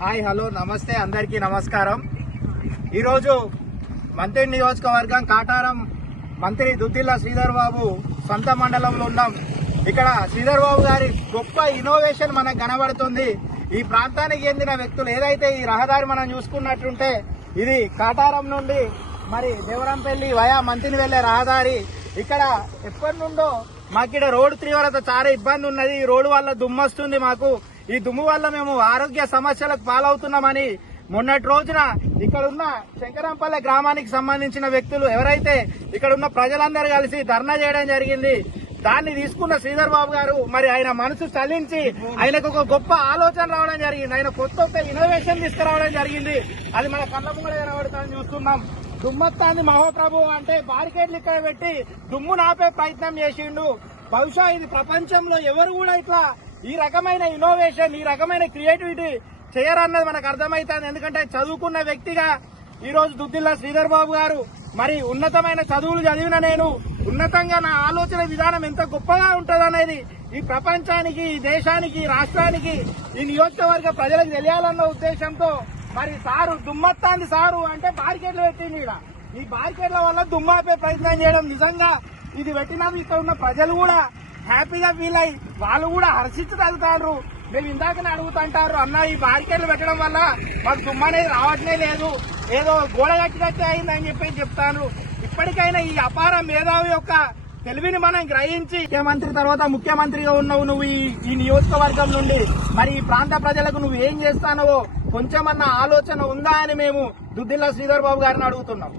Hi hello నమస్తే అందరికీ నమస్కారం. ఈరోజు మంత్రి నియోజకవర్గం కాటారం మంత్రి దుద్దిల్ల శ్రీధర్ బాబు సొంత మండలంలో ఉన్నాం. ఇక్కడ శ్రీధర్ బాబు గారి గొప్ప ఇన్నోవేషన్ మనకు కనబడుతుంది. ఈ ప్రాంతానికి చెందిన వ్యక్తులు ఏదైతే ఈ రహదారి మనం చూసుకున్నట్టుంటే ఇది కాటారం నుండి మరి దేవరంపల్లి వయా మంత్రిని వెళ్లే రహదారి. ఇక్కడ ఎప్పటి నుండో మాకిడ రోడ్డు తీవ్రత చాలా ఇబ్బంది ఉన్నది. ఈ రోడ్డు వల్ల దుమ్ము వస్తుంది. మాకు ఈ దుమ్ము వల్ల మేము ఆరోగ్య సమస్యలకు పాలవుతున్నామని మొన్నటి రోజున ఇక్కడ ఉన్న శంకరంపల్లె గ్రామానికి సంబంధించిన వ్యక్తులు ఎవరైతే ఇక్కడ ఉన్న ప్రజలందరూ కలిసి ధర్నా చేయడం జరిగింది. దాన్ని తీసుకున్న శ్రీధర్ బాబు గారు మరి ఆయన మనసు చలించి ఆయనకు ఒక గొప్ప ఆలోచన రావడం జరిగింది. ఆయన కొత్త ఇన్నోవేషన్ తీసుకురావడం జరిగింది. అది మన కళ్ళ ముంగడ కనబడుతుందని చూస్తున్నాం. దుమ్మత్తాన్ని మహోప్రభు అంటే బారికేడ్లు ఇక్కడ పెట్టి దుమ్ము నాపే ప్రయత్నం చేసిండు. బహుశా ఇది ప్రపంచంలో ఎవరు కూడా ఇట్లా ఈ రకమైన ఇన్నోవేషన్ ఈ రకమైన క్రియేటివిటీ చేయరన్నది మనకు అర్థమవుతుంది. ఎందుకంటే చదువుకున్న వ్యక్తిగా ఈ రోజు దుద్దిల్ల శ్రీధర్ బాబు గారు మరి ఉన్నతమైన చదువులు చదివిన నేను ఉన్నతంగా నా ఆలోచన విధానం ఎంత గొప్పగా ఉంటుందనేది ఈ ప్రపంచానికి ఈ దేశానికి ఈ రాష్ట్రానికి ఈ నియోజకవర్గ ప్రజలకు తెలియాలన్న ఉద్దేశంతో మరి సారు దుమ్మత్తాంది సారు అంటే బారికేడ్లు పెట్టింది. ఈ బారికేడ్ల వల్ల దుమ్మాపే ప్రయత్నం చేయడం నిజంగా ఇది పెట్టినప్పుడు ఇక్కడ ఉన్న ప్రజలు కూడా హ్యాపీగా ఫీల్ అయ్యి వాళ్ళు కూడా హర్షించి తగ్గుతారు. మేము ఇందాకనే అడుగుతుంటారు, అన్న ఈ బారికేడ్లు పెట్టడం వల్ల మాకు దుమ్ము అనేది రావట్లే లేదు, ఏదో గోడ కట్టినట్టే అయిందని చెప్తాను. ఇప్పటికైనా ఈ అపార మేధావి యొక్క తెలివిని మనం గ్రహించి ముఖ్యమంత్రి తర్వాత ముఖ్యమంత్రిగా ఉన్నావు నువ్వు ఈ నియోజకవర్గం నుండి మరి ఈ ప్రాంత ప్రజలకు నువ్వు ఏం చేస్తానో కొంచెమన్నా ఆలోచన ఉందా అని మేము దుద్దిల్ల శ్రీధర్ బాబు గారిని అడుగుతున్నాం.